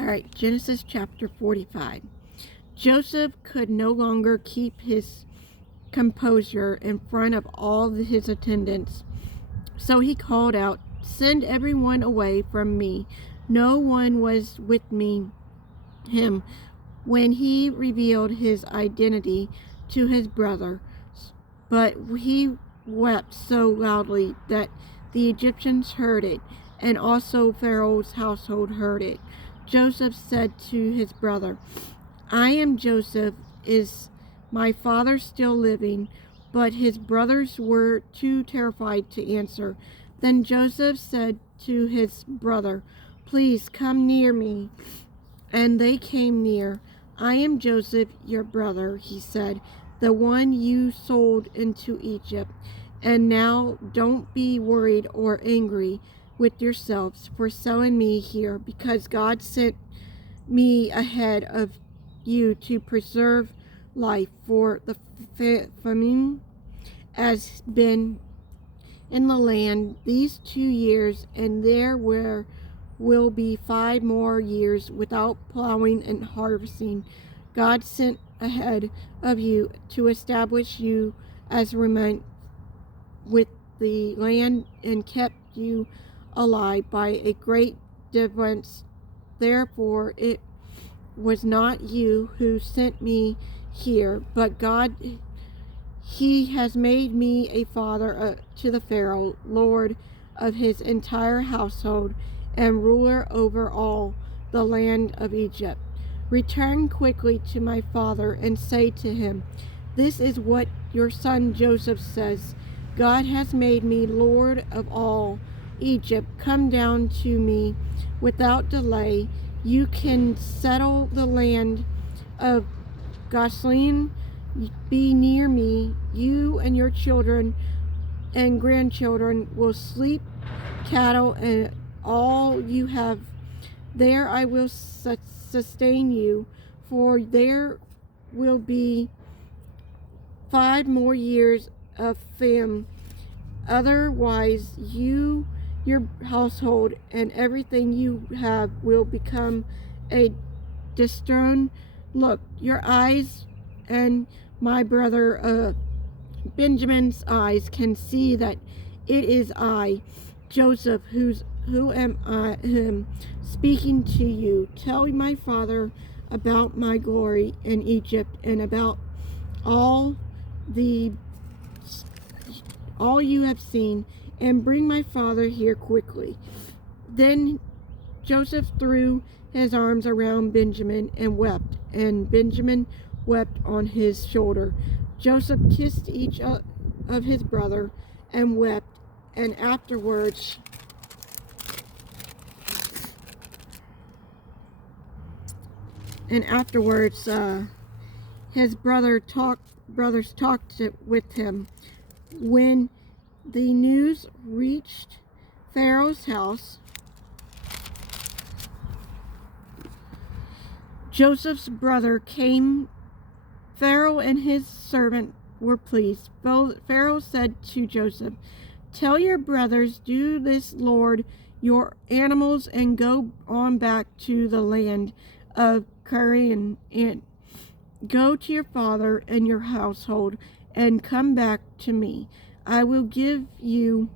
All right, Genesis chapter 45. Joseph could no longer keep his composure in front of all his attendants, so he called out, "Send everyone away from me." No one was with him when he revealed his identity to his brother, but he wept so loudly that the Egyptians heard it, and also Pharaoh's household heard it. Joseph said to his brother, "I am Joseph. Is my father still living?" But his brothers were too terrified to answer. Then Joseph said to his brother, "Please come near me." And they came near. "I am Joseph, your brother," he said, "the one you sold into Egypt. And now don't be worried or angry with yourselves for selling me here, because God sent me ahead of you to preserve life, for the famine has been in the land these 2 years, and there will be 5 more years without plowing and harvesting. God sent ahead of you to establish you as remnant with the land and kept you alive by a great deliverance. Therefore it was not you who sent me here, but God. He has made me a father to the Pharaoh, lord of his entire household, and ruler over all the land of Egypt. Return quickly to my father and say to him, 'This is what your son Joseph says. God has made me lord of all Egypt. Come down to me without delay. You can settle the land of Goshen. Be near me. You and your children and grandchildren will sleep, cattle, and all you have. There I will sustain you, for there will be 5 more years of famine. Otherwise, you, your household, and everything you have will become a destroyed. Look, your eyes and my brother Benjamin's eyes can see that it is I, Joseph, who am I him speaking to you. Tell my father about my glory in Egypt and about all the all you have seen, and bring my father here quickly." Then Joseph threw his arms around Benjamin and wept, and Benjamin wept on his shoulder. Joseph kissed each of his brother and wept, and afterwards his brothers talked with him. When the news reached Pharaoh's house, Joseph's brother came. Pharaoh and his servant were pleased. Pharaoh said to Joseph, "Tell your brothers, do this, Lord, your animals, and go on back to the land of Canaan, and go to your father and your household, and come back to me. I will give you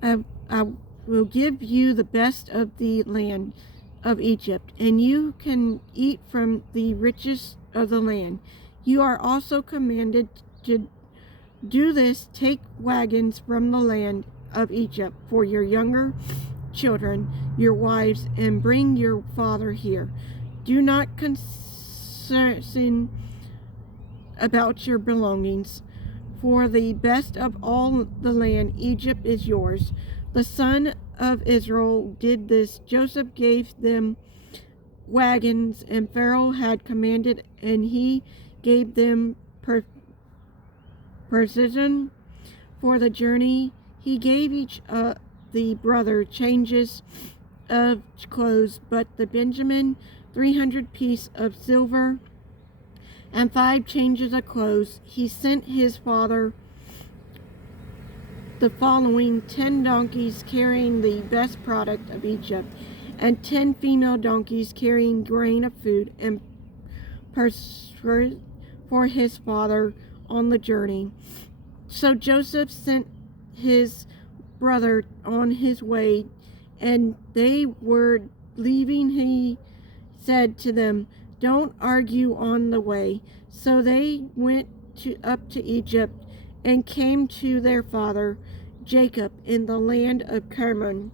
the best of the land of Egypt, and you can eat from the riches of the land. You are also commanded to do this. Take wagons from the land of Egypt for your younger children, your wives, and bring your father here. Do not concern about your belongings, for the best of all the land, Egypt, is yours." The son of Israel did this. Joseph gave them wagons, and Pharaoh had commanded, and he gave them provision for the journey. He gave each the brother changes of clothes, but the Benjamin 300 pieces of silver and 5 changes of clothes. He sent his father the following 10 donkeys carrying the best product of Egypt, and 10 female donkeys carrying grain of food and purses for his father on the journey. So Joseph sent his brother on his way, and they were leaving. He said to them, "Don't argue on the way." So they went up to Egypt and came to their father Jacob in the land of Canaan.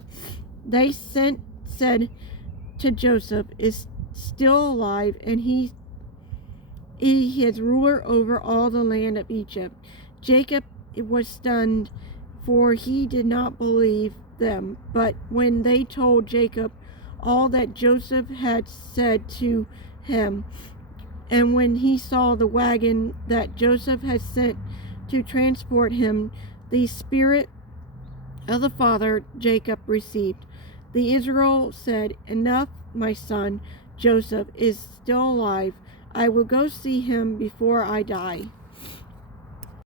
They said to Joseph, "Is still alive, and he is ruler over all the land of Egypt." Jacob was stunned, for he did not believe them. But when they told Jacob all that Joseph had said to him, and when he saw the wagon that Joseph had sent to transport him, the spirit of the father Jacob received. The Israel said, "Enough, my son Joseph is still alive. I will go see him before I die."